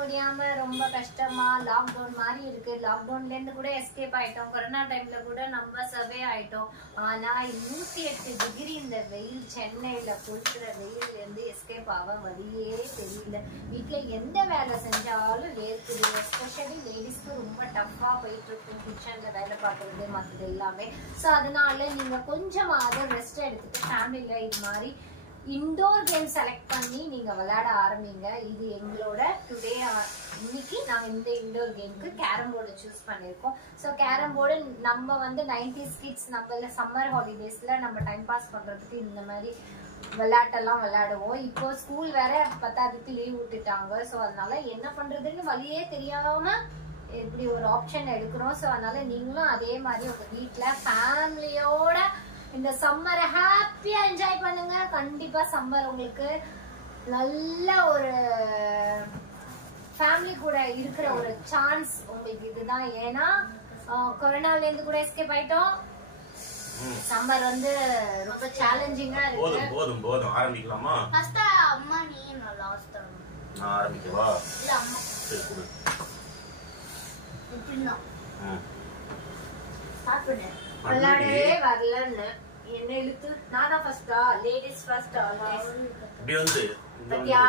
முடியாம ரொம்ப கஷ்டமா லாக்டவுன் மாதிரி இருக்கு. லாக்டவுன்ல இருந்து கூட எஸ்கேப் ஆயிட்டோம். கொரோனா டைம்ல கூட நம்ம சர்வே ஆயிட்டோம். ஆனா 108 டிகிரி இந்த வெயில், சென்னையில கொளுத்துற வெயில்ல இருந்து எஸ்கேப் ஆக வழியே தெரியல. வீட்டுல எந்த வேலை செஞ்சாலும் வேர்க்குது. எஸ்பெஷலி லேடிஸ்க்கு ரொம்ப டஃபா போயிட்டு இருக்கும் கிச்சன்ல வேலை பார்க்கறது மற்றது எல்லாமே. ஸோ அதனால நீங்க கொஞ்சமாவது ரெஸ்ட் எடுத்துட்டு ஃபேமிலியில இது மாதிரி இன்டோர் கேம் செலக்ட் பண்ணி நீங்க விளையாட ஆரம்பிங்க. இது எங்களோட டுடே. இன்னைக்கு நாங்க இந்த இன்டோர் கேமுக்கு கேரம் போர்டு சூஸ் பண்ணிருக்கோம். ஸோ கேரம் போர்டு நம்ம வந்து 90s கிட்ஸ் நம்ம சம்மர் ஹாலிடேஸ்ல நம்ம டைம் பாஸ் பண்றதுக்கு இந்த மாதிரி விளையாட்டெல்லாம் விளையாடுவோம். இப்போ ஸ்கூல் வேற 10th லீவ் விட்டுட்டாங்க. ஸோ அதனால என்ன பண்றதுன்னு வழியே தெரியாம இப்படி ஒரு ஆப்ஷன் எடுக்கிறோம். ஸோ அதனால நீங்களும் அதே மாதிரி உங்க வீட்டுல ஃபேமிலியோட இந்த சம்மரை ஹாப்பியா என்ஜாய் பண்ணுங்க. கண்டிப்பா சம்மர் உங்களுக்கு நல்ல ஒரு ஃபேமிலி கூட இருக்கிற ஒரு சான்ஸ் உங்களுக்கு இதுதான். ஏன்னா கொரோனால இருந்து கூட எஸ்கேப் ஆயிட்டோம். சம்மர் வந்து ரொம்ப சேலஞ்சிங்கா இருக்கு. போதும் போதும் ஆரம்பிக்கலாமா? ஃபர்ஸ்ட் அம்மா நீ லாஸ்ட் நான் ஆரம்பிக்கவா? இல்ல அம்மா சரி கொடு. இப்படினா ஸ்டார்ட் பண்ணு. விளையாடவே வரலன்னு என்ன இழுத்து நான் தான் ஃபர்ஸ்டா? Ladies first always. இப்படி வந்து பத்தியா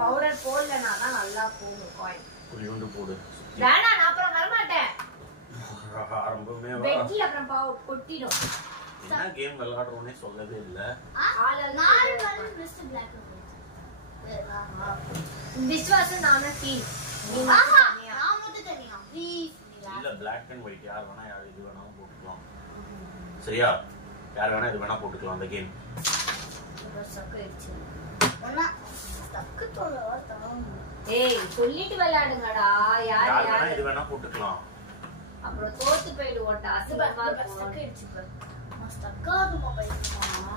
பவுடர் போடலனா தான் நல்லா போகும். காயின் கொஞ்சோண்டு போடு. வேணா நான் அப்புறம் வர மாட்டேன். ஆரம்பமே வா. பெட்ல அப்புறம் கொட்டிடும். என்ன கேம் விளையாடுறோனே சொல்லவே இல்ல. நாலு வந்து மிஸ்டர் பிளாக் விஸ்வாசம் நானே டீம். ஆஹா நான் மட்டும் தனியா ப்ளீஸ். இல்ல பிளாக் அண்ட் ஒயிட் யார் வேணா யார் இது வேணா போட்டுக்கலாம். சரியா? யார் வேணா இது வேணா போட்டுக்கலாம் அந்த கேம். சக்கரிச்சு ஒண்ணா ஸ்டக் தோலவா தரோம். ஏய் சொல்லிட்டு விளையாடுங்கடா. யார் யார் வேணா யார் இது வேணா போட்டுக்கலாம். அப்புறம் தோத்து போய்டுவோம்டா. அசிங்கமா இருக்கும். ஸ்டக் அடிச்சுப்ப. நான் ஸ்டக் ஆகுமா பையமா?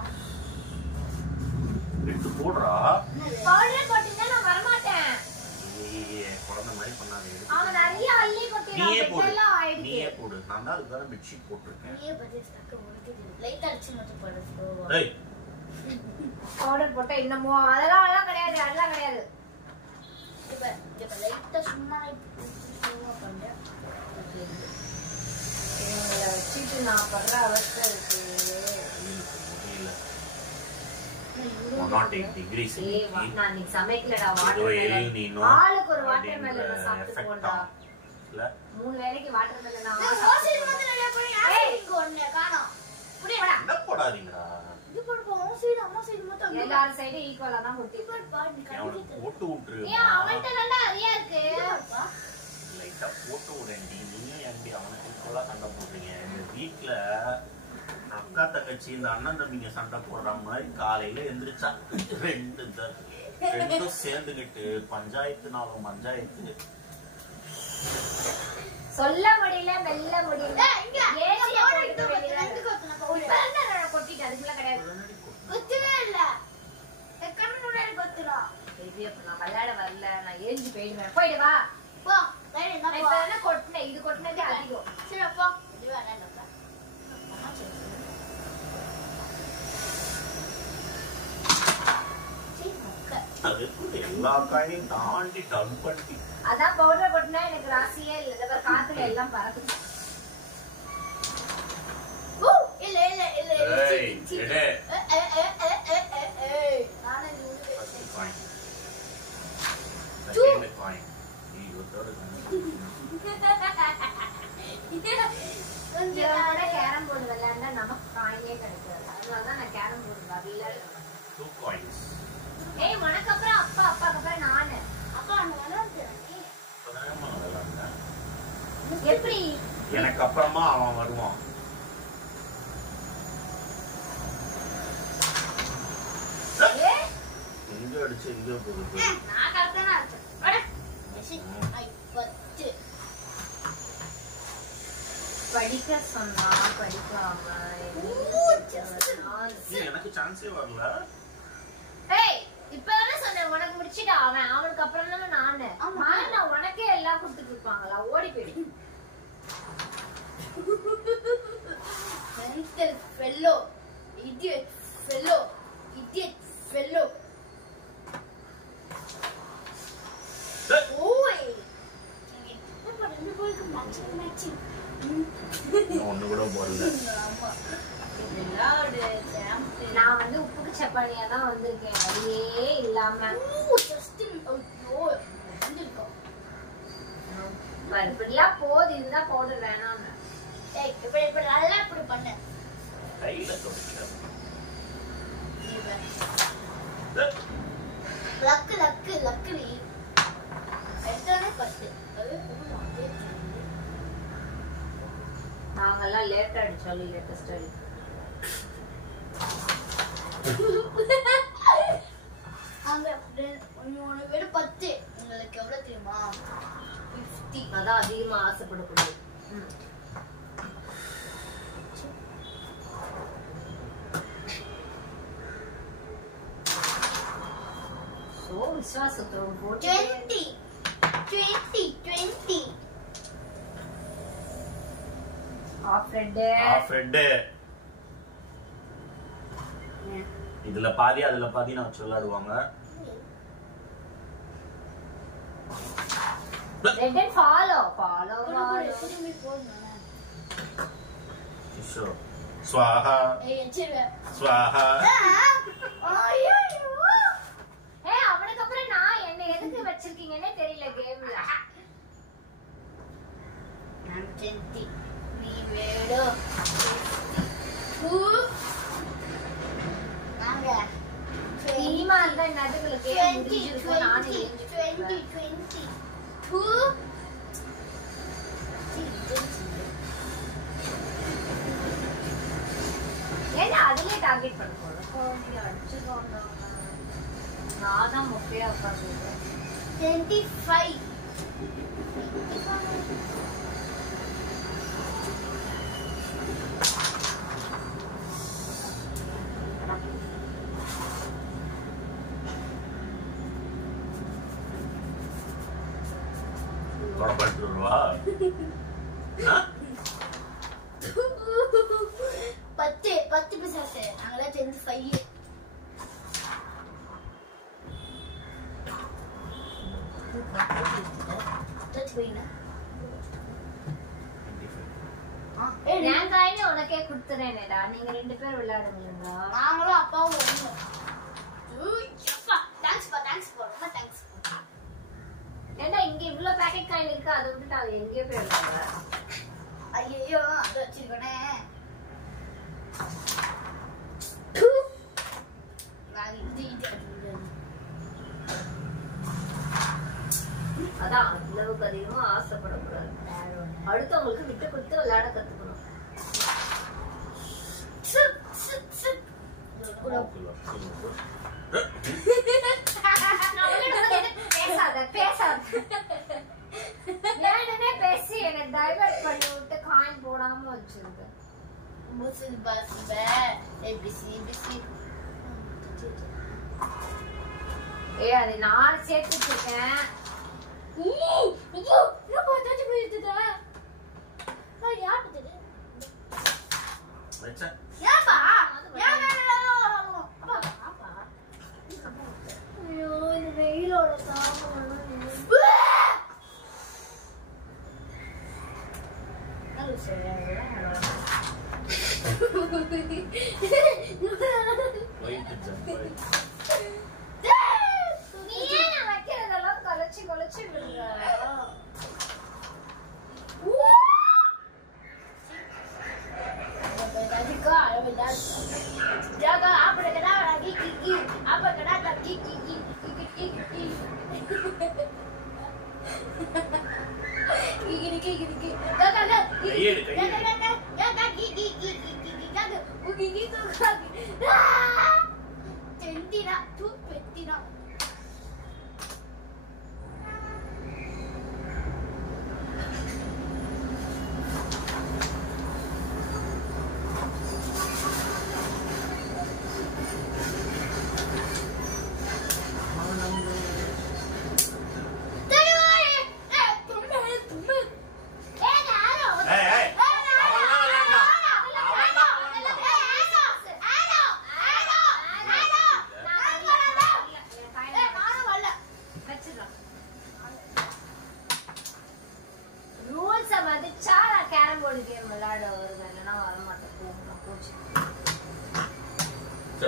எடுத்து போடுறா. பவுடர் போட்டுனா நான் வர மாட்டேன். ஏய் குழந்தை மாதிரி பண்ணாதே. அவன் நிறைய அள்ளி கொட்டிறான். பெட்டெல்லாம் ஆயிடுச்சு. நீயே போடு. நான் தான் அதுக்கு பெட் ஷீட் போட்டுருக்கேன். நீயே பத்தி ஸ்டக் முடிக்குது. லைட் அடிச்சு மட்டும் போடு ஸ்லோவா. ஏய் பவுடர் போட்டா என்னமோ அதெல்லாம் கிடையாது. அதெல்லாம் கிடையாது. இப்ப லைட்டா சும்மா ஸ்லோவா பண்ணு. இவங்களை வச்சுட்டு நான் படுற அவஸ்தை இருக்கு. 108 degrees. நான் நீ சமைக்கலடா. ஆளுக்கு ஒரு வாட்டர் மெலன் சாப்பிட்டு போண்டா. இல்ல 3 வேளைக்கு வாட்டர் மெலன் ஓசில் வந்து நிறைய போய் ஆசிங்க ஒண்ணே காணோம். புரியடா. என்ன போடாதீங்கடா. இது போடுவோம். ஓசில் அம்மா சைடு மட்டும் எல்லாரும் சைடு ஈக்குவலா தான் கொட்டி போடுப்பா. நீ கண்டிப்பா போட்டு விட்டுரு. ஏன் அவன்ட்ட நல்லா அறியா இருக்கு. லைட்டா போட்டு விடண்டி. நீங்க ஏன்டி அவனுக்கு ஈக்குவலா சண்டை போடுறீங்க? இந்த வீட்டுல அக்கா தங்கச்சி இந்த அண்ணன் தம்பிங்க சண்டை போடுற மாதிரி காலையில எந்திரிச்சா ரெண்டும் சேர்ந்துகிட்டு பஞ்சாயத்துனாலும் பஞ்சாயத்து. சொல்ல முடியல மெல்ல முடியல. ஏசியா போட்டு வெளியில கொட்டிட்டு அதுக்குள்ள கிடையாது. குத்துவே இல்ல. கண்ணு முன்னாடி குத்துறா. பேபி அப்ப நான் விளையாட வரல. நான் ஏஞ்சி போயிடுவேன். போயிடு வா. போ. வேற என்ன இப்ப என்ன கொட்டினேன். இது கொட்டினதே அதிகம். சரி போ. இது வேற என்ன? அம்மா சரி. அது எல்லா காயும் தாண்டி டவுன் பண்ணி அதான் பவுடர் கொட்டினா எனக்கு ராசியே இல்ல. காத்துல எல்லாம் பறக்குது. இல்ல இல்ல இல்ல எடு. நானே கேரம் போர்டு விளையாண்டா நமக்கு காயினே கிடைக்காது. அதனாலதான் நான் கேரம் போர்டு விளையாடுறேன். 2 coins. ஏய் உனக்கு அப்புறம் அப்பா, அப்பாக்கு அப்புறம் நானு. அப்பா அந்த விளையாடுறேன். எப்படி? எனக்கு அப்புறமா அவன் வருவான். இங்க அடிச்சு இங்க போகுது. நான் கரெக்டான அடிச்சேன். படிக்க சொன்னா படிக்காம எனக்கு சான்ஸே வரல. ஏய் இப்பதானே சொன்னேன் உனக்கு முடிச்சிட்டா. அவனுக்கு அப்புறம் தானே நானு. நான் உனக்கே எல்லாம் கொடுத்துட்டு இருப்பாங்களா? ஓடி போயிடு. fellow idiot fellow நான் வந்து உப்புக்கு சப்பானியா தான் வந்திருக்கேன், வழியே இல்லாம. இப்படிலாம் போகுது, இதுதான் பவுடர் வேணாம். இப்படி நல்லா இப்படி பண்ணு. கையில தொடுக்கிறேன். லக்கு லக்கு லக்குடி எடுத்தோடனே பத்து. நாங்கெல்லாம் லேட் அடிச்சோம், லேட்டஸ்ட் அடி. அங்க உன்னோட வீடு 10. உங்களுக்கு எவ்வளவு தெரியுமா? 50. அதான் அதிகமா ஆசைப்படக்கூடாது. விசுவாசத்தோடு போட்டு 20 20 20 இதுல பாதி அதுல பாதி நான் சொல்லாடுவாங்க. ஸ்வாஹா ஸ்வாஹா. அவனுக்கு அப்புறம் நான் என்ன எதுக்கு வச்சிருக்கீங்கன்னே தெரியல கேம்ல. நீ வேடோ தீமா இருந்தா நடுவுக்கு 20 20 ஏன்னா அதுலயே டார்கெட் பண்ண போறோம். நான் தான் முக்கியா உட்காந்துருக்கேன். 25 தொடப்பட்டு வருவா. 10 பிசாசு நாங்களே 25. உனக்கே குடுத்துறேன்டா, நீங்க 2 பேர் விளையாடுங்களா? நாங்களும் அப்பாவும் ஏண்டா இங்க இவ்வளவு பேக்கெட் காயின் இருக்கு, அதை விட்டுட்டு அவ எங்கேயோ போயிருக்காங்க. ஐயோ அது வச்சிருக்கனே. அதான் அவ்வளவுக்கு அதிகமா ஆசைப்படக்கூடாது. அடுத்தவங்களுக்கு விட்டு கொடுத்து விளையாட கத்துக்கணும். பேசி என்ன டைவர்ட் பண்ணி விட்டு காயின் போடாம வச்சிருக்க. அதை நான் சேர்த்து வச்சிருக்கேன். வெயிலோட வைக்கிறதெல்லாம் கலைச்சு கலைச்சு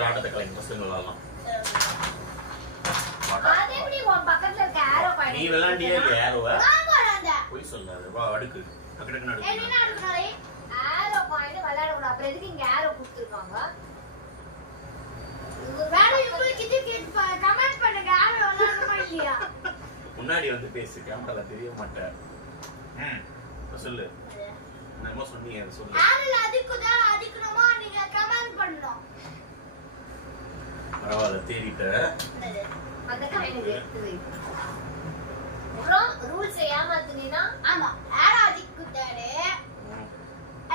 ஒரு ஆட்டத்தை கலைங்க பசங்க விளையாடலாம். அது எப்படி உன் பக்கத்துல இருக்க ஆரோ பாயிண்ட் நீ விளையாண்டியே இல்லையா ஆரோவை? நான் விளையாண்டேன். போய் சொல்லாத. வா அடுக்கு. டக்கு டக்குன்னு அடுக்கு. என்ன அடுக்குறாரே? ஆரோ பாயிண்ட் விளையாட கூட அப்புறம் எதுக்கு இங்க ஆரோ கொடுத்துருக்காங்க? வேற உங்களுக்கு இது கமெண்ட் பண்ணுங்க. யாரு விளையாடணுமா இல்லையா? முன்னாடி வந்து பேசு, கேமரால தெரிய மாட்டேன். சொல்லு. என்னமோ சொன்னீங்க, அதை சொல்லு. யாருல அதிகணுமா நீங்க கமெண்ட் பண்ணணும். பரவாயில்ல, தேடிட்ட. அந்த காயினுக்கு எடுத்து வை. அப்புறம் ரூல்ஸ் ஏமாத்துனீனா? ஆமா, யாரு அதிகுதாரு?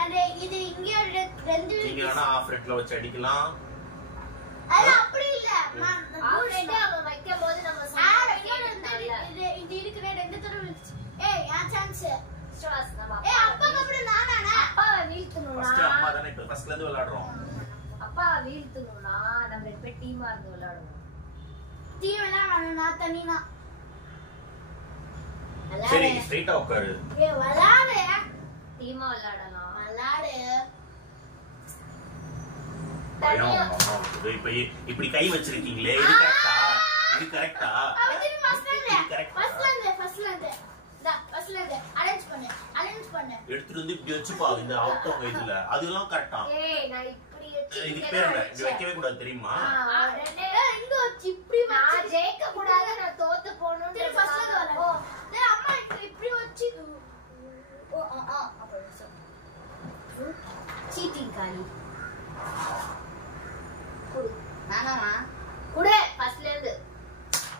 அண்ட் இது இங்க ரெண்டு நீங்க வேணா ஆஃப் ரெட்ல வச்சு அடிக்கலாம். அது அப்படி இல்ல. நான் ஆல்ரெடி அவன் வைக்கும்போது நம்ம இது இருக்கிற ரெண்டு தடவை ஏய் யா சான்ஸ் ஸ்ட்ராஸ் நம்ம ஏய் அப்பாக்கு அப்புறம் நானா அப்பாவை வீழ்த்தணும்னா ஃபர்ஸ்ட் அம்மா தானே இப்ப ஃபர்ஸ்ட்ல இருந்து விளையாடுறோம். அப்பாவை வீழ்த்தணும்னா நம்ம ரெண்டு பேர் டீமா இருந்து விளையாடுவோம். டீம்னா நான் தனினா சரி ஸ்ட்ரைட்டா உட்காரு. ஏய் விளையாடு. டீமா விளையாடலாம். விளையாடு. இப்ப இப்படி கை வச்சிருக்கீங்களே, இது கரெக்டா? இது கரெக்டா? அது ஃபர்ஸ்ட்ல இருந்து அரேஞ்ச் பண்ணு எடுத்துட்டு வந்து இப்படி வச்சுப்பா இந்த அவுட்டவங்க இதுல. அதெல்லாம் கரெக்டா? ஏய் நான் இப்படி இதுக்கு பேர் என்ன? இது வைக்கவே கூடாது தெரியுமா? இங்க வச்சு இப்படி நான் ஜெயிக்க கூடாது, நான் தோத்து போகணும். சரி ஃபர்ஸ்ட்ல இருந்து வரேன். டேய் அம்மா இப்படி வச்சு ஓ அப்படி சீட்டிங் காலி. குடு. நானாமா குடு ஃபர்ஸ்ட்ல இருந்து.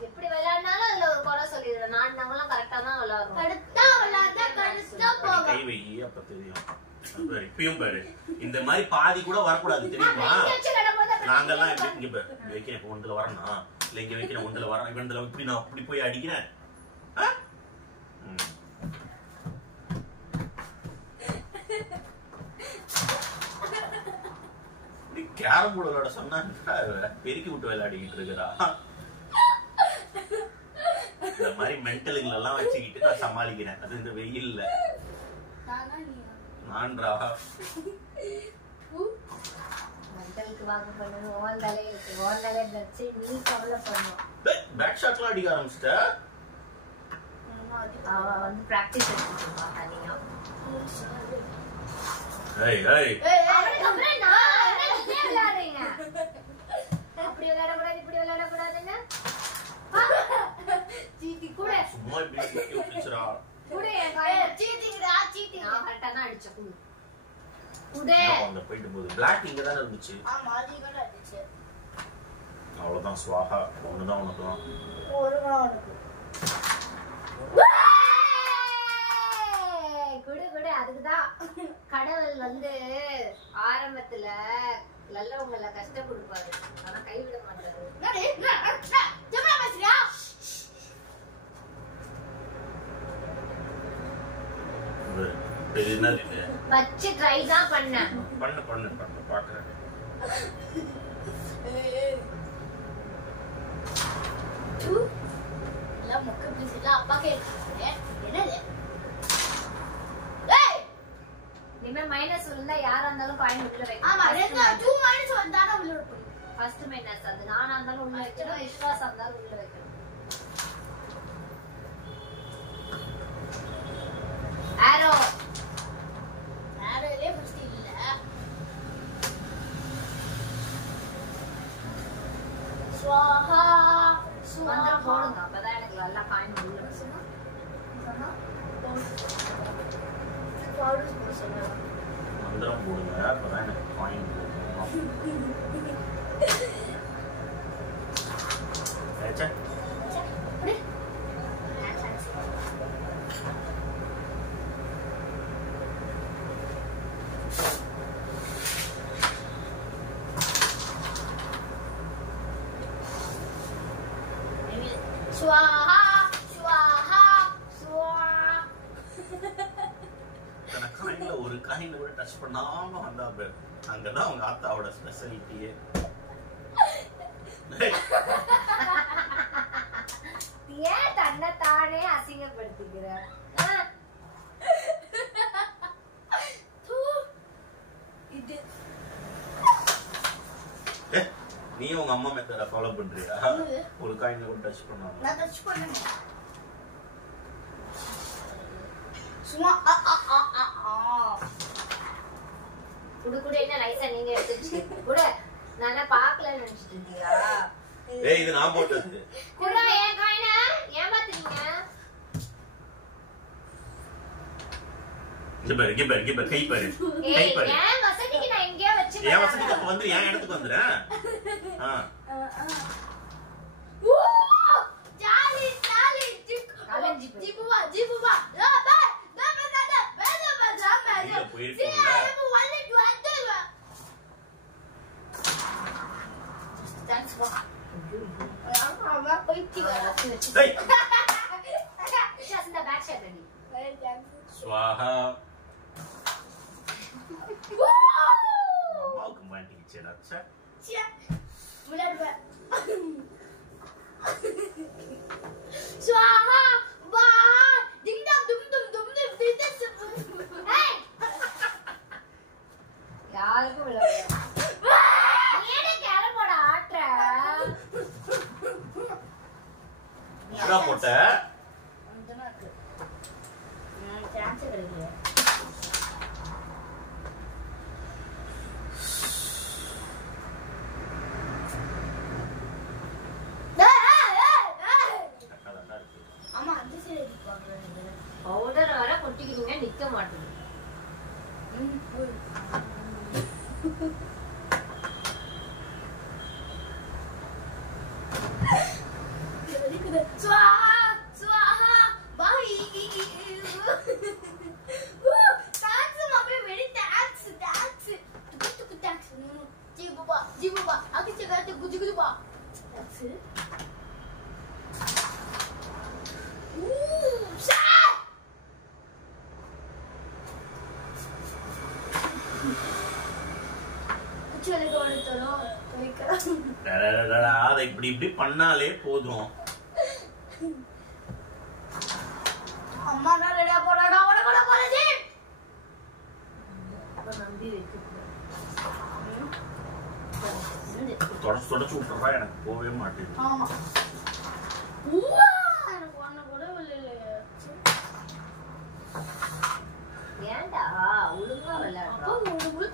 எப்படி விளையாடினாலும் அதுல ஒரு குறை சொல்லிடுறேன். நாங்கெல்லாம் கரெக்டா தான் விளையாடுறோம். கரெக்டா விளையாண்டா கரெக்டா போகும். கை வை அப்ப தெரியும். பாரு இப்பயும் பாரு. இந்த மாதிரி பாதி கூட வரக்கூடாது தெரியுமா? நாங்கெல்லாம் இங்க பாரு வைக்கிறேன். இப்ப ஒன்றுல வரணும் இல்ல இங்க வைக்கிறேன். ஒன்றுல வரணும். இவன்ல இப்படி நான் அப்படி போய் அடிக்கிறேன். கேரம் போர்டு விளையாட சொன்னா பெருக்கி விட்டு விளையாடிக்கிட்டு இருக்கிறா. இந்த மாதிரி மென்டலுங்களை எல்லாம் வச்சுக்கிட்டு நான் சமாளிக்கிறேன். அது இந்த வெயில்ல நான்டா மென்டலுக்கு வாங்க பண்ணணும். ஓன் தலையிருக்கு. ஓன் தலையில வச்சு நீ கவலை பண்ணணும். பேக் ஷாட்லாம் அடிக்க ஆரம்பிச்சிட்ட. அவ வந்து பிராக்டிஸ் எடுத்துருக்கா தனியா. ஏய் ஏய் அவனுக்கு அப்புறம் நான் என்ன இப்படி விளையாடுறீங்க? அப்படி விளையாடக்கூடாது, இப்படி விளையாடக்கூடாதுன்னு சீட்டி கூட சும்மா இப்படி பிடிச்சரா. கூட சீட்டிங் நான் கரெக்டா தான் அடிச்சேன். குடு குடே அந்த போயிட்டு போகுது. பிளாக் இங்க தான இருந்துச்சு. ஆமா அது கூட அடிச்சு. அவ்வளவுதான் ஸ்வாஹா. ஒண்ணுதான் உனக்குலாம். ஒரு நாளுக்கு குடு குடு. அதுக்குதான் கடவுள் வந்து ஆரம்பத்துல நல்லவங்களை கஷ்டம் கொடுப்பாரு, ஆனா கைவிட மாட்டாரு. வச்சு ட்ரை தான் பண்ணேன். பண்ணு பண்ணு பண்ணு பாக்குறேன். முக்க பீஸ்ல அப்பா கேக்குறேன் என்னது? இனிமே மைனஸ் இருந்தா யாரா இருந்தாலும் காயின் உள்ள வைக்கணும். ஆமா ரெண்டு 2 மைனஸ் வந்தானே உள்ள வைக்கணும். ஃபர்ஸ்ட் மைனஸ் அது நானா இருந்தாலும் உள்ள வைக்கணும், விஸ்வாசா இருந்தாலும் உள்ள வைக்கணும். ஆரோ ஆரோலே ஃபர்ஸ்ட் இல்ல. ஸ்வாஹா மந்திரம் போடுங்க, அப்பதான் எனக்கு நல்லா காயின் உள்ள வைக்கணும். மந்திரம் போடுங்க, அப்பதான் எனக்கு காயின் போடணும். ஸ்வாஹா ஸ்வாஹா ஸ்வா. காயின்ல ஒரு காயின் கூட டச் பண்ணாம வந்தா பேர் அங்கதான் அவங்க ஆத்தாவோட ஸ்பெஷாலிட்டியே. ஏன் தன்னை தானே அசிங்கப்படுத்திக்கிற? இது நீ உங்க அம்மா மெத்தட ஃபாலோ பண்றியா? ஒரு காயினை கூட டச் பண்ணாம. நான் டச் பண்ணேன். சும்மா குடு என்ன நைஸா நீங்க எடுத்துச்சு. குடு. நானே பார்க்கலன்னு நினைச்சிட்டு இருக்கியா? ஏய் இது நான் போட்டது. குடு ஏன் காயினா? ஏமாத்துறீங்க? கிபர் கை பாரு. கை பாரு. ஏன் வசதிக்கு நான் எங்கேயோ வச்சிட்டேன். ஏன் வசதிக்கு வந்து ஏன் இடத்துக்கு வந்துறேன்? ஜாலி அலஞ்சி ஜிபுவா லா பா இல்ல போயிருக்கோம்ல. தேங்க்ஸ் பா. அம்மா போயிட்டு டேய் just the back shot ready. ஸ்வாஹா. அம்மாவுக்கு மாட்டிக்கிச்சேடா. ச்சே விளையாடுவ ஸ்வாஹா வா டிங் டம் டும் டும் டும் டும் ஏய் யாருக்கு விளையாடு? ஏனே கேரமோட ஆட்ற? என்ன போட்ட? அந்தமா இருக்கு. நான் சான்ஸ் கிடைக்கல. அம்மா அந்த சைடு பாக்குறேன். பவுடர் வர கொட்டிக்கிட்டீங்க நிக்க மாட்டேங்குது. ஸ்வாஹா ஸ்வாஹா பாய் டாக்ஸ் மாப்ள வெரி டாக்ஸ் துக்கு டாக்ஸ் ஜிபுபா அகிச்ச காட்டு குஜுகுபா டாக்ஸ் சா குச்சல கோடுறோ அதை இப்படி பண்ணாலே போதும். அம்மா நான் ரெடியா போறடா ஓட போறே அப்ப நம்பி வெச்சு. தொடச்சு விட்டுறா எனக்கு போவே மாட்டேங்குது. ஆமா எனக்கு ஒண்ணு கூட இல்லையே. ஏன்டா ஒழுங்கா விளையாடுறா? அப்பா ஒரு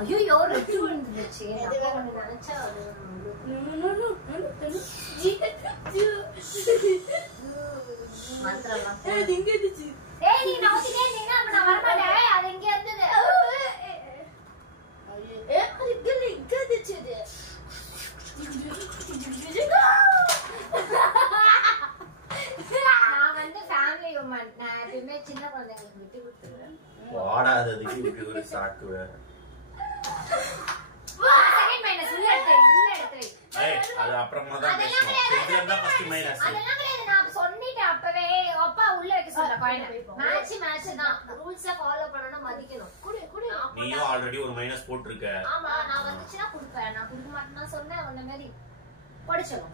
ஐயோ ரெட்டு விழுந்துச்சு. அப்பா ஒண்ணு நினைச்சா அது மந்திரமா. ஏய் நீ நவுத்திட்டே இருந்தீங்கன்னா அப்ப நான் வரமாட்டேன். அது இங்க இருந்தது. அது இங்க இருந்துச்சு. நான் வந்து ஃபேமிலி உமன். நான் எப்பவுமே சின்ன குழந்தைங்களுக்கு விட்டு கொடுத்துருவேன். ஓடாததுக்கு இப்படி ஒரு சாக்கு வேற. செகண்ட் மைனஸ் உள்ள எடுத்து வை. அது அப்புறமா தான் பேசுவோம். இதுல இருந்தா ஃபர்ஸ்ட் மைனஸ். அதெல்லாம் கிடையாது. நான் சொல்லிட்டேன் அப்பவே. அப்பா உள்ள வைக்க சொல்ல காயினை. மேட்ச் தான். ரூல்ஸ ஃபாலோ பண்ணனும், மதிக்கணும். குடு. நீயும் ஆல்ரெடி ஒரு மைனஸ் போட்டுருக்க. ஆமா நான் வந்துச்சுனா குடுப்பேன். நான் குடுக்க மாட்டேன்னு சொன்னேன். உன்ன மாதிரி படிச்சோம்.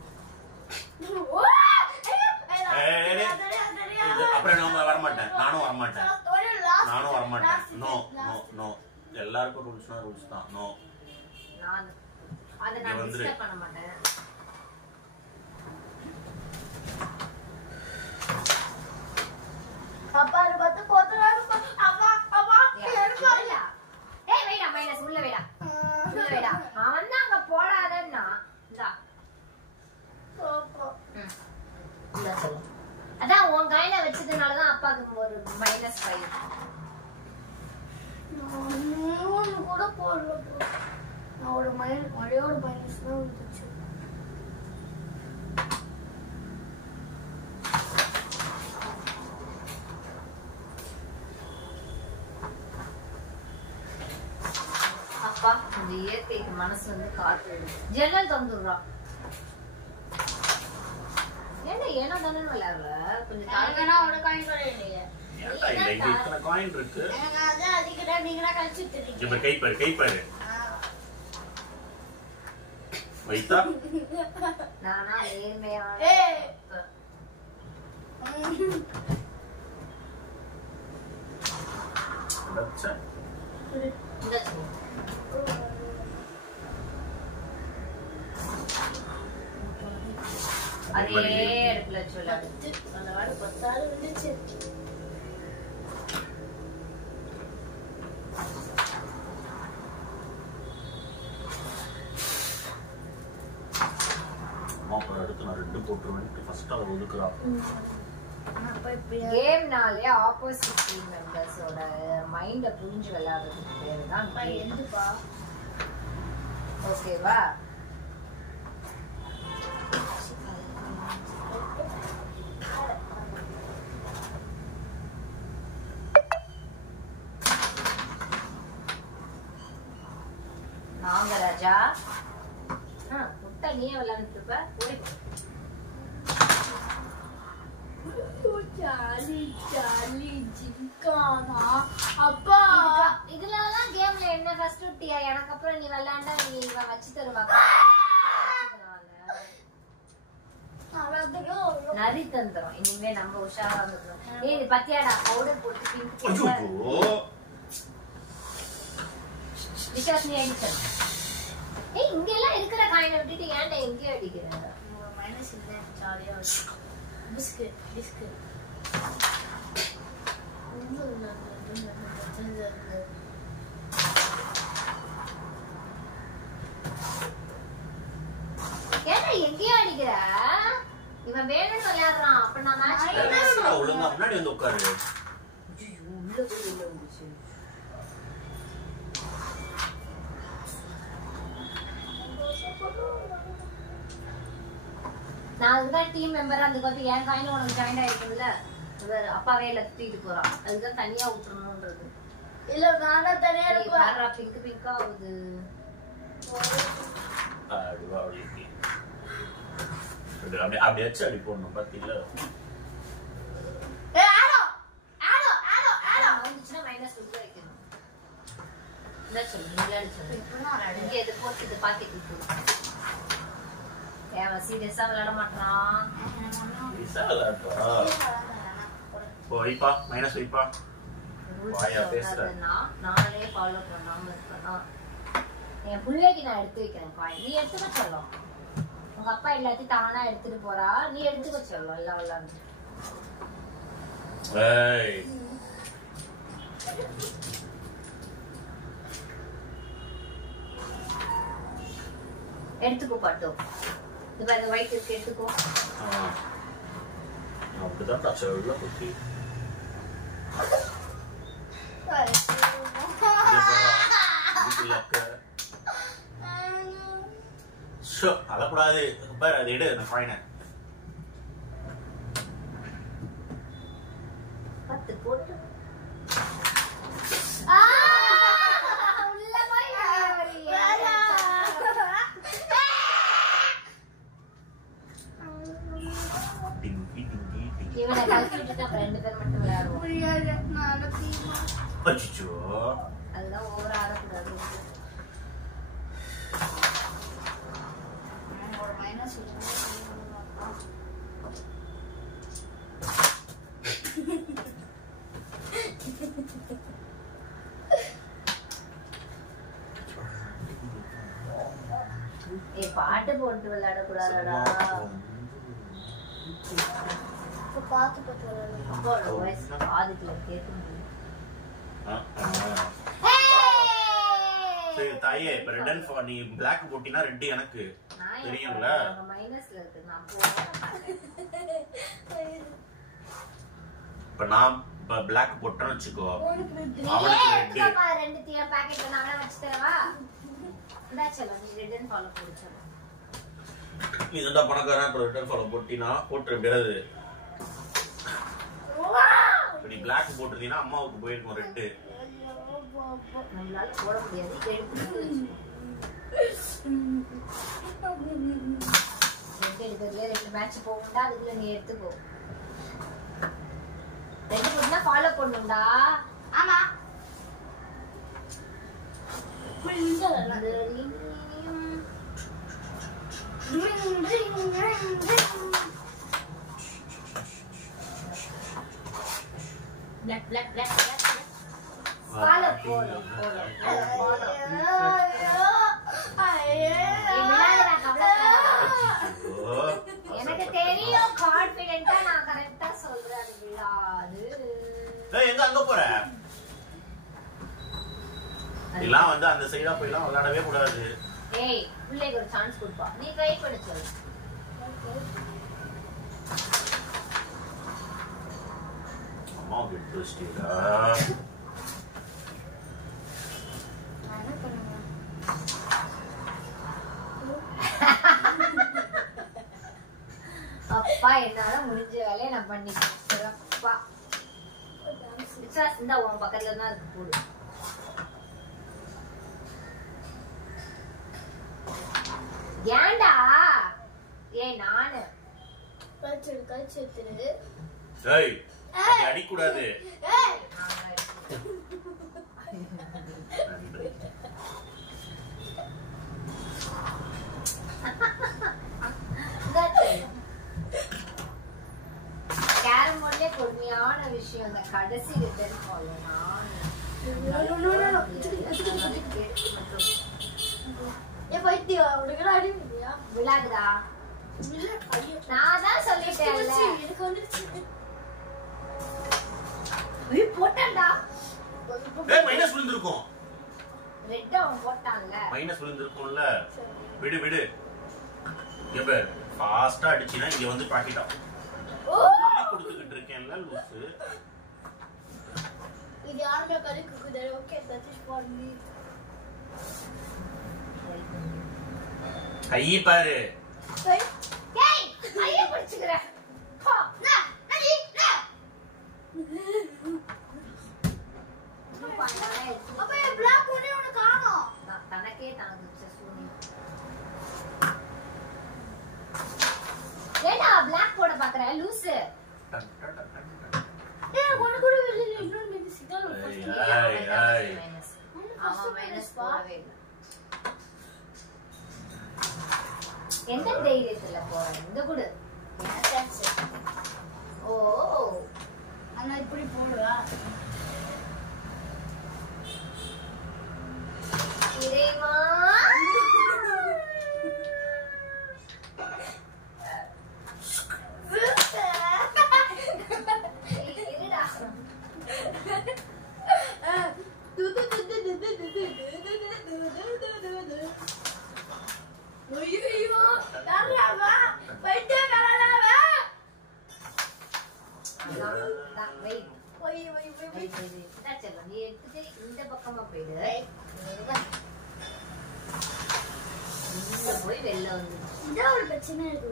அப்புறம் நான் வரமாட்டேன். நானும் வரமாட்டேன். நோ எல்லாருக்கும் ரூல்ஸ் தான். நோ நான் அத நான் டிஸ்டர்ப் பண்ண மாட்டேன். அப்பா பார்த்து போறாரு. அப்பா எடுக்கல. ஏய் வெயிடா மைனஸ் உள்ள வெயிடா. அவன் தான் அங்க போடாதன்னா. இந்தா. இந்த சொல்லு. அதான் உன் கையில வச்சதுனால தான் அப்பாக்கு ஒரு -5. நான் கூட போடல. நான் ஒரு மழையோட மைனஸ் தான் வந்துச்சு. அப்பா இந்த இயற்கைக்கு மனசு வந்து காத்து ஜன்னல் தந்துடுறான். ஏன்னா தானே விளையாடல கொஞ்சம் தாங்கன்னா ஒரு காயின் கூட இல்லையே. ஏன்டா இல்ல இங்க இத்தனை காயின் இருக்கு. அது அதிகடா நீங்களா கழிச்சிட்டு இருக்கீங்க. இப்ப கை பாரு. வைத்தா நானா நேர்மையான அதே இடத்துல சொல்ல அந்த வாடு 10 ஆள் வந்துச்சு. மாப்பிள்ள எடுத்து நான் 2 போட்டுருவேன். ஃபர்ஸ்ட் அவ ஒதுக்குறா. கேம்னாலே ஆப்போசிட் டீம் மெம்பர்ஸோட மைண்ட புரிஞ்சு விளையாடுறதுக்கு பேரு தான் எதுப்பா? ஓகேவா? நாகராஜா முட்டை நீயே விளையாண்டுட்டு இருப்ப. அப்பா இதுலலாம் கேம்ல என்ன ஃபர்ஸ்ட் விட்டியா? எனக்கு அப்புறம் நீ விளையாண்டா நீ இவன் வச்சு தருவா. நரி தந்திரம். இனிமே நம்ம உஷாரா இருக்கணும். ஏய் பத்தியாடா பவுடர் போட்டு பிங்க் விசாஸ் நீ அடிச்ச. ஏய் இங்க எல்லாம் இருக்கிற காயினை விட்டுட்டு ஏன்டா எங்க அடிக்கிற? மைனஸ் இல்ல ஜாலியா பிஸ்கு பிஸ்கு ஏன்டா எங்கேயோ அடிக்கிற? இவன் வேணும்னு விளையாடுறான். அப்ப நான் மேட்ச் ஒழுங்கா முன்னாடி வந்து உட்காரு. உள்ள போய் உள்ள வந்துச்சு. நான் அதுதான் டீம் மெம்பரா அதுக்கு என் காயின் உனக்கு ஜாயின் ஆயிருக்கும்ல. அப்பாவே எல்லாத்தையும் தூக்கிட்டு போறான். அதுதான் தனியா விட்டுறணும்ன்றது. இல்ல நானா தனியா இருப்பேன். பிங்க் பிங்க் ஆகுது. அப்படியே வச்சு அடி போடணும் பாத்தீங்களா? மைனஸ் வைக்கணும். சொல்லு இங்க எது போட்டு பாக்கெட் சீரியஸா விளையாட மாட்டான். வைப்பா மைனஸ் வைப்பா. நானே ஃபாலோ பண்ணாம இருக்கேன்னா என் பிள்ளைக்கு நான் எடுத்து வைக்கிறேன் காயின். நீ எடுத்துக்க சொல்லும். உங்க அப்பா எல்லாத்தையும் தானா எடுத்துட்டு போறா. நீ எடுத்துக்க சொல்லும் எல்லாம் விளையாண்டு. எடுத்துக்கோ பாட்டு. இப்ப அந்த ஒயிட் இருக்கு எடுத்துக்கோ. அப்படிதான் தச்சவள்ள குட்டி. அழக்கூடாது. அது எடு அந்த காயினை. 10 போட்டு இவனை கழட்டி விட்டுட்டு அப்புறம் 2 பேர் மட்டும் விளையாடுவோம். அதுதான் ஓவர் ஆடக்கூடாது. பாட்டு போட்டு விளையாடக்கூடாதா? பாத்து பாத்து காதுக்குள்ள கேட்க முடியும். தாயே இப்ப ரெட் நீ பிளாக் போட்டினா ரெட் எனக்கு தெரியும்ல. மைனஸ்ல இருக்கு. நான் போறேன். இப்ப நான் பிளாக் போட்டேன்னு வச்சுக்கோ. அவனுக்கு ரெட் 2 தீய பாக்கெட் நான் வச்சு தரவா? இந்தா चलो நீ ரெட் ஃபாலோ போடு. चलो நீ என்னடா பணக்காரன் அப்புறம் ரெட் ஃபாலோ போட்டினா போட்ற முடியாது. நீ பிளாக் போட்டுறீனா அம்மாவுக்கு போயிருக்கும் ரெட். நம்மளால போட முடியாது. எடுத்துட்டு எடுக்கிறதுல 2 மேட்ச் போகும்டா. அதுக்குள்ள நீ எடுத்துக்கோ. 2 போட்டுனா ஃபாலோ பண்ணும்டா. ஆமா black black black black follow follow follow எனக்கு இப்படிலாம் வந்து அந்த சைடா போய்லாம் விளையாடவே கூடாது. ஏய் பிள்ளைக்கு ஒரு சான்ஸ் கொடுப்பா, நீ ட்ரை பண்ணி சொல்லு. அம்மா விட்டு வச்சிட்டீங்களா? என்ன பண்ணுங்க? அப்பா என்னால முடிஞ்ச வேலையை நான் பண்ணிக்கிறேன். சிறப்பா. விஸ்வாஸ் இந்த உன் பக்கத்துல தான் இருக்கு போடு. ஏன்டா? ஏய் நானு கழிச்சு ஏய் அப்படி அடிக்க கூடாது. கேரம் போர்ட்லயே கொடுமையான விஷயம் அந்த கடைசி ரிட்டர்ன் ஃபாலோ. விளாகுதா? நான் தான் சொல்லிட்டேன்ல. போட்டான்டா. ஏய் மைனஸ் விழுந்திருக்கும். ரெட் அவன் போட்டான்ல. மைனஸ் விழுந்திருக்கும்ல. விடு விடு. எப்ப ஃபாஸ்டா அடிச்சினா இங்க வந்து பாக்கெட் ஆகும். கொடுத்துக்கிட்டு இருக்கேன்ல லூசு. இது யாருமே கறி குக்குதே. Okay that is for me. கை பாரு. ஏய் கைய பிடிச்சுக்கற. போ நா நடி நா. அப்ப ஏ பிளாக் ஒரே ஒன்னு காணோம். தனக்கே தாங்குச்சு சூனி. ஏடா பிளாக் போட பாக்குற லூசு. ஏய் ஒன்னு கூட இல்ல இன்னொரு மீதி சிக்னல் மைனஸ். அவன் மைனஸ் போடவே இல்ல. எந்த தைரியத்துல போற? இந்த குடு. ஓ அண்ணா இப்படி போடுவா. இறைவா. இருடா. ஐயோ தரலாமா பைட்டே கரலாமா. அதான் வெயிட். போய் நீ எடுத்துட்டு இந்த பக்கமா போயிடு. இங்க போய் வெளில வந்து இதான் ஒரு பிரச்சனை இருக்கு.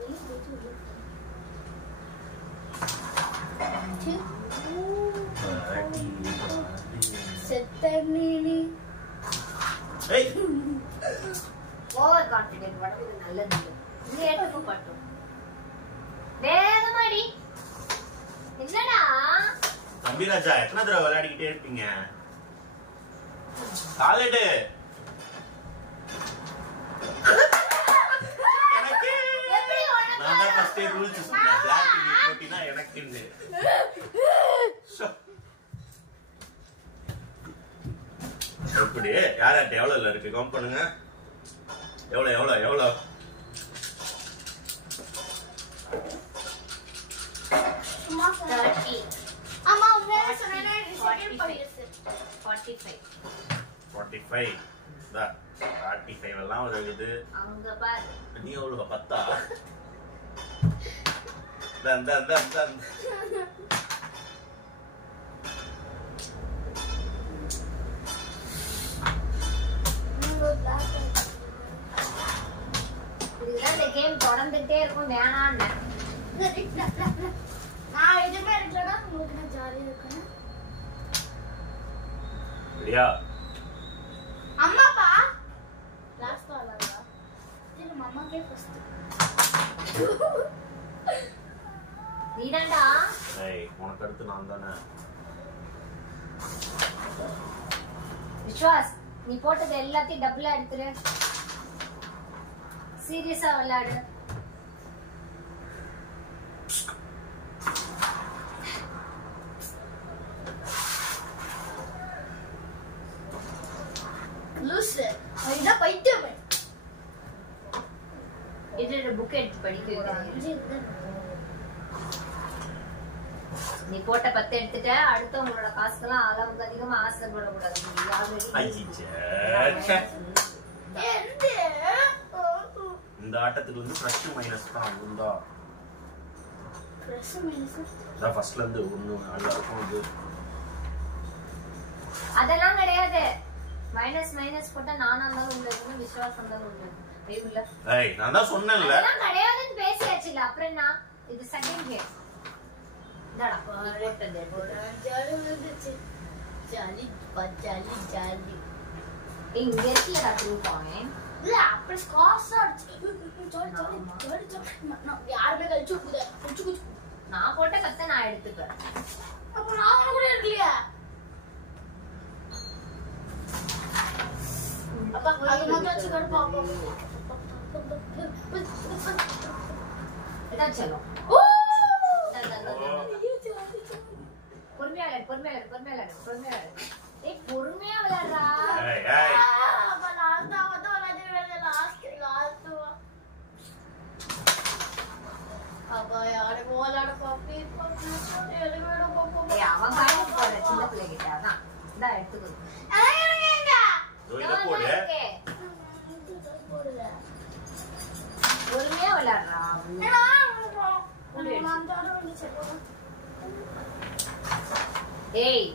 செத்தனீனி. ஏய் ஓவர் கான்ஃபிடென்ட் உடம்புக்கு நல்லது இல்லை. இந்த இடத்துக்கு பட்டும் வேகமாடி. என்னடா தம்பி ராஜா எத்தனை தடவை விளையாடிக்கிட்டே இருப்பீங்க? காலெடு. எனக்கு எப்படி நான் தான் ஃபர்ஸ்ட் ரூல்ஸ் சொன்னேன். பிளாக் நீ போட்டினா எனக்குன்னு. எப்படி யார்ட்ட எவ்வளவுல இருக்கு கவுண்ட் பண்ணுங்க. எவ்வளவு எவ்வளவு எவ்வளவு? சும்மா 30. அம்மா வேற சொன்னேனே செகண்ட் பையஸ் 45. 45 தா 45 எல்லாம் வருது. அங்க பாரு. நீ எவ்வளவு 10? தன் தன் தன் தன். இதுதான் இந்த கேம் தொடர்ந்துட்டே இருக்கும். வேணான்னு நான் எதுவுமே இருக்கலன்னா உங்களுக்கு நான் ஜாலியா இருக்கேன். சரியா? அம்மாப்பா லாஸ்ட் வரலா. இது மம்மாக்கே ஃபர்ஸ்ட். நீதான்டா. ஏய் உனக்கு அடுத்து நான் தானே. விஸ்வாஸ் நீ போட்டது எல்லாத்தையும் டபுளா எடுத்துரு. சீரியஸா விளையாடு. லூசு ஐயா பைத்தியமே. இது புக் எடுத்து படிக்க வைக்கிறேன். நீ போட்ட 10 எடுத்துட்ட, அடுத்தவங்களோட காசுக்கெல்லாம் அளவுக்கு அதிகமா ஆசைப்படக்கூடாது. இந்த ஆட்டத்துக்கு வந்து ப்ளஸ் மைனஸ் தான் இருந்தா ஃபர்ஸ்ட்ல இருந்து ஒண்ணு எல்லாருக்கும் இது அதெல்லாம் கிடையாது. மைனஸ் மைனஸ் போட்டா நானா இருந்தாலும் உள்ள இருக்கு, விசுவாசம் தான் உள்ள இருக்கு. ஏய் நான் தான் சொன்னேன்ல அதெல்லாம் கிடையாதுன்னு பேசியாச்சுல, அப்புறம் என்ன இது செகண்ட் கேம். டடா போட்டதே ஜாலி வந்துச்சு. ஜாலி பச்சாலி ஜாலி இங்க இருக்குல த்ரூ பாயிண்ட் இல்ல அப்படி ஸ்கார்ஸ் அடிச்சு ஜாலி ஜாலி ஜாலி நான் யாருமே கழிச்சு குடு குச்சு குச்சு நான் போட்ட கத்த நான் எடுத்துப்பேன். அப்ப நான் கூட எடுக்கலையா? அப்பா அது மட்டும் வச்சு கட பாப்போம். இதா चलो ஓ பொறுமையா ஏய் பொறுமையா விளையாடுறா. ஏய் ஏய் அப்ப லாஸ்ட் வந்து விளையாடுறது லாஸ்ட் அப்பா யாரே போலாட பாப்பி எதுவேட பாப்போம். ஏய் அவன் காணி போற சின்ன பிள்ளை கிட்ட அதான் இந்தா எடுத்துக்கோ. ஏங்க இத போடு பொறுமையா விளையாடுறா. ஏய்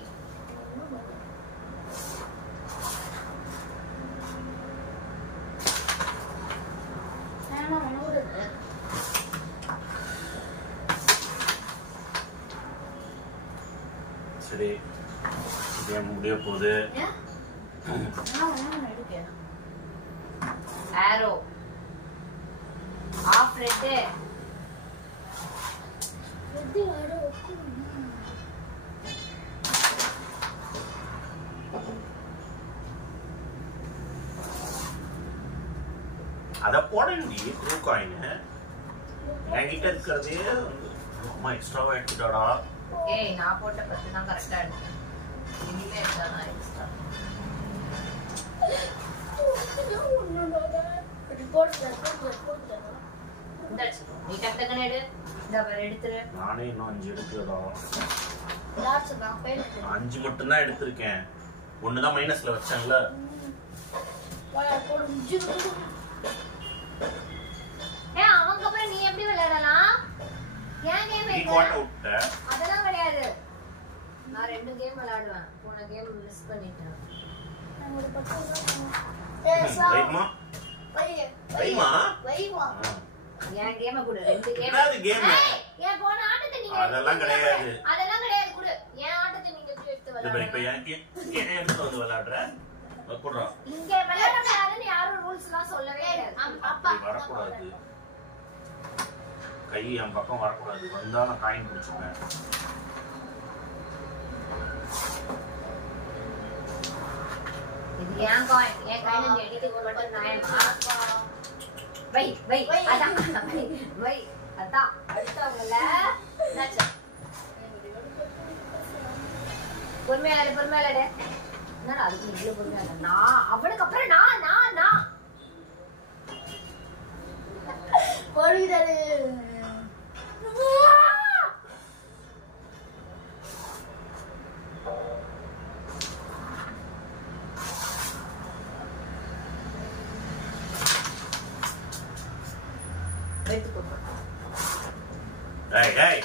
சரி இது முடிய போகுது. ஆரோ ஆஃப் ரெட் அத போடண்டி ட்ரூ காயின் என்கிட்ட இருக்கிறதே அம்மா எக்ஸ்ட்ராவா எடுத்துட்டாடா. ஏய் நான் போட்ட 10 தான் கரெக்டா எடுத்தேன். இனிமே எடுத்தானா எக்ஸ்ட்ரா நீ டக்குனு எடு. இந்த வர எடுத்துரு. நானே இன்னும் 5 எடுக்கலடா. லாஸ்ட் நான் ஃபெயில் 5 மட்டும் தான் எடுத்துர்க்கேன். ஒன்னு தான் மைனஸ்ல வச்சாங்கல. வாயா போடு முஜி. ஏய் அவங்க அப்புறம் நீ எப்படி விளையாடலாம்? ஏன் கேம் நீ கோட்ட விட்ட. அதெல்லாம் கிடையாது. நான் 2 கேம் விளையாடுவேன். போன கேம் மிஸ் பண்ணிட்டேன். நான் ஒரு பக்கம் வைமா வைமா வைமா ஏன் கேம் குடு. 2 கேம். என்னது கேம்? ஏன் போன ஆட்டத்தை நீங்க அதெல்லாம் கிடையாது. அதெல்லாம் கிடையாது குடு. ஏன் ஆட்டத்தை நீங்க எப்படி எடுத்து விளையாடுறீங்க? இப்ப ஏன் எடுத்து வந்து விளையாடுற? வக்குறா. இங்க விளையாட கூடாதுன்னு யாரும் ரூல்ஸ்லாம் சொல்லவே இல்ல. அப்பா வர கூடாது. கை என் பக்கம் வர கூடாது. வந்தா நான் காயின் பிடிச்சுப்பேன். இது ஏன் காயின் எடிட் போட்டு நாயமா வை அதான் வை அதான் அடுத்தவங்கள நாச்ச பொறுமையாளே என்னடா அதுக்கு இவ்வளவு பொறுமையாள நான் அவனுக்கு அப்புறம் நான் பொறுமையாளே Hey, hey!